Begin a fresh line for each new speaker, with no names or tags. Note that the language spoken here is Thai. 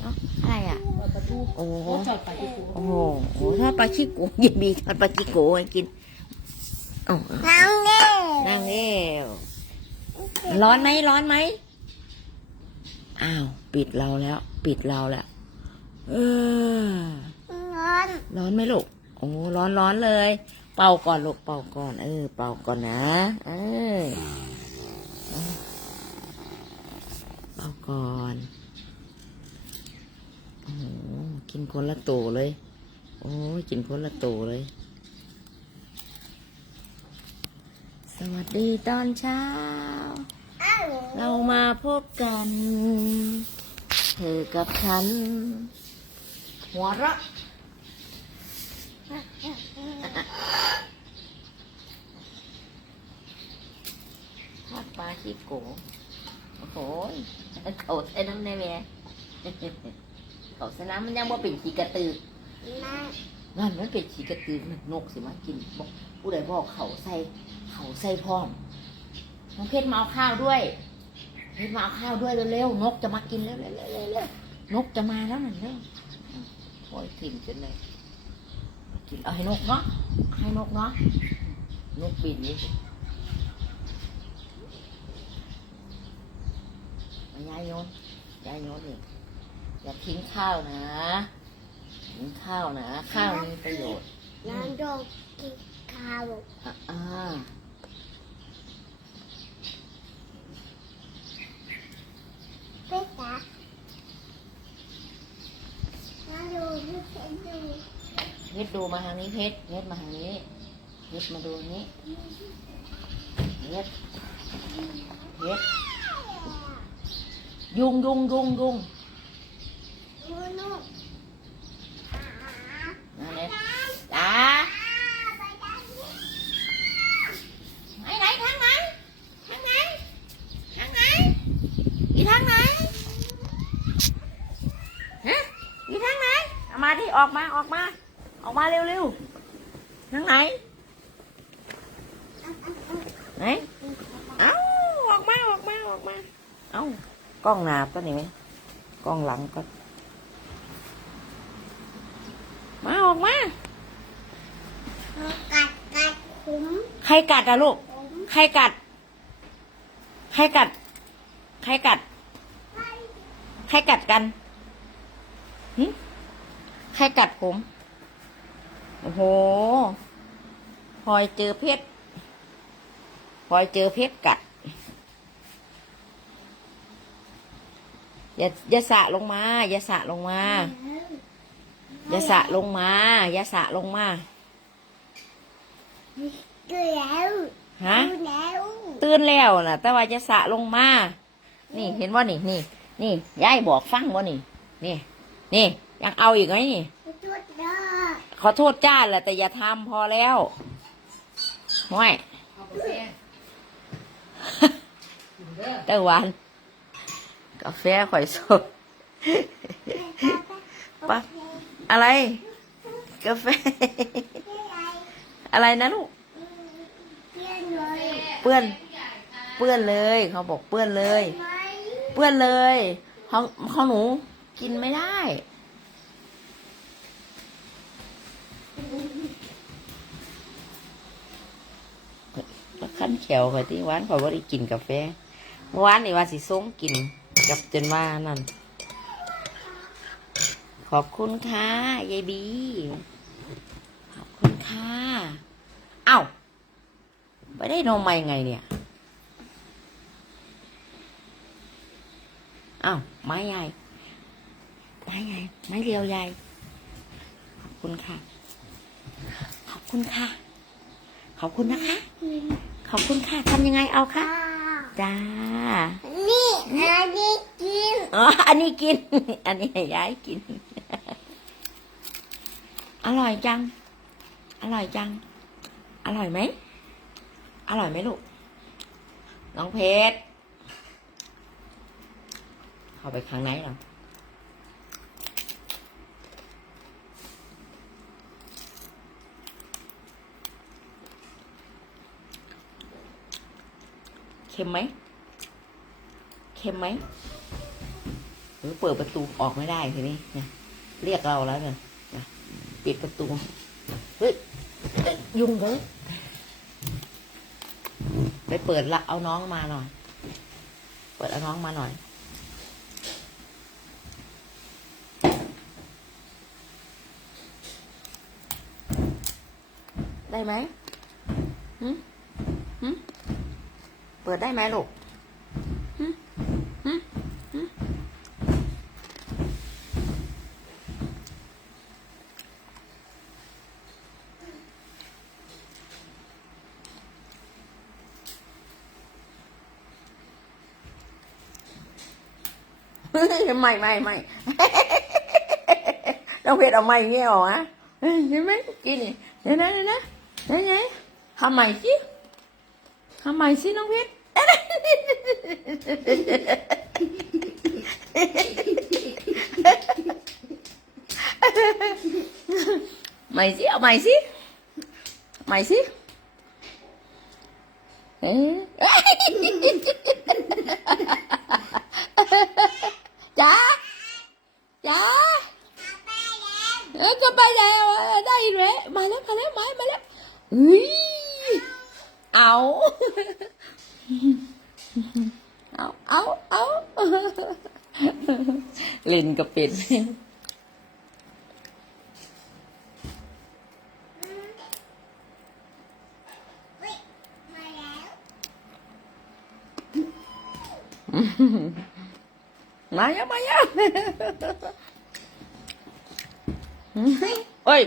เอ้าอะไรอะ
ปลาทู
โอ้โห
โอ้จอดปลาทู
โอ้โหโอ้โหทอดปลาชิโกยินดีทอดปลาชิโกให้กินเอ้า
น้องเด้
นั่งเร็วร้อนไหมร้อนไหมอ้าว ปิดเราแล้ว ปิดเราแล้ว เออ
ร้อน
ร้อนไหมลูก โอ้ร้อนร้อนเลย เป่าก่อนลูก เป่าก่อน เออ เป่าก่อนนะ เออ เป่าก่อนโอ้โหกินคนละตัวเลย โอ้ยกินคนละตัวเลย สวัสดีตอนเช้า เรามาพบกัน เธอกับฉัน หัวเราะทอดปลาขี้โก โอ้โหเขาใส่น้ำในแม่เขาใส่น้ำมันยังว่าเป็นขี้กระตือนั่นมันเป็นขี้กระตือมันนกสิมากินบอกผู้ใดบอกเขาใส่เขาใส่พร้อมน้องเพชรมาเอาข้าวด้วยเพชรมาเอาข้าวด้วยเร็วๆนกจะมากินเร็วๆเร็วๆนกจะมาแล้วนั่นเร็วโอ้ยถิ่นจนเลยกินเอาให้นกเนาะให้นกเนาะนกบินนี่สิมายโยนยายโยนนี่อย่าทิ้งข้าวนะทิ้งข้าวนะ ข้าวมีประโยชน์
น้องโดนกินข้าว
อะอ่า
ไปจ้ะน้องดูดูดู
เพชรดูมาทางนี้เพชรเพชรมาทางนี้เพชรมาดูนี้เพชรเพชร ยุงยุงยุงยุง
ดูนู่น
นั่นเลยจ้าไหนไหนทางไหนทางไหนทางไหนอีทางไหนฮะอีทางไหนเอามาที่ออกมาออกมา ออกมาเร็วเร็วๆทางไหนไหนเอ้าออกมาออกมาออกมาเอ้า กล้องหนาก็นี่ไหมกล้องหลังก็ มาออกมา
กัดกัดขุม
ใครกัดอะลูก
ขุม
ใครกัด ใครกัด ใครกัด ใครกัดกันหึใครกัดผม โอ้โหพลอยเจอเพชรพลอยเจอเพชรกัด อย่าอย่าสะลงมา อย่าสะลงมา อย่าสะลงมา อย่าสะลงมา
ดูแล้ว
ฮะ
ดูแล้ว
ตื่นแล้วนะแต่ว่าจะสะลงมา นี่เห็นว่านี่นี่นี่ยายบอกฟังว่านี่ นี่ นี่ยังเอาอีกไหมนี่
ดูเด้อ
ขอโทษจ้าแหละแต่อย่าทำพอแล้วห้วย
เอาไปแช่กินเด้อ
ตะวัน กาแฟข่อยสดปะอะไร กาแฟ อะไรนะลูก
เปลี่ยนเลย
เปื้อน เปื้อนเลย เขาบอกเปื้อนเลย
ไหม
เปื้อนเลยของของหนูกินไม่ได้แล้วขั้นแขวข่อยที่หวานข่อยว่าได้กินกาแฟเมื่อวานนี่ว่าสิส่งกิน กับจนว่านั่น ขอบคุณค่ะยายบี ขอบคุณค่ะเอ้าไปได้นมมายังไงเนี่ยเอ้าไม้ใหญ่ไม้ใหญ่ไม้เรียวใหญ่ ขอบคุณค่ะ ขอบคุณค่ะ ขอบคุณนะคะ ขอบคุณค่ะทำยังไงเอาคะ
อ่า
จ้า
นี่อันนี้กิน
อ๋อ อันนี้กิน อันนี้ให้ยายกิน อร่อยจัง อร่อยจัง อร่อยไหม อร่อยไหมลูก น้องเพชร เข้าไปข้างในหรอเค็มไหมเค็มไหม อเปิดประตูออกไม่ได้ทีนี้เนี่ยเรียกเราแล้วเนี่ยนะปิดประตูเฮ้ยยุงเลยไปเปิดละเอาน้องมาหน่อย เปิดเอาน้องมาหน่อยได้ไหมหืมหืมเปิดได้ไหมลูกหืมหืมหืม ไม่ไม่ไม่น้องเพชรเอาไม่เงี้ยหรอฮะเห็นไหมกินนี่เดี๋ยวนะเดี๋ยวนะไหนไหนทำใหม่สิทำใหม่สิน้องเพชร ใหม่สิเอาใหม่สิใหม่สิเอ๊ะ จ๋าจ๋า เออจะไปแล้วเออได้อีกแล้วมาแล้วมาแล้วมาแล้วมาแล้วอุ้ยเอา เอาเอาเอาเล่นกับเป็ด
มาแล้ว
มาแล้วมาแล้วเฮ้ย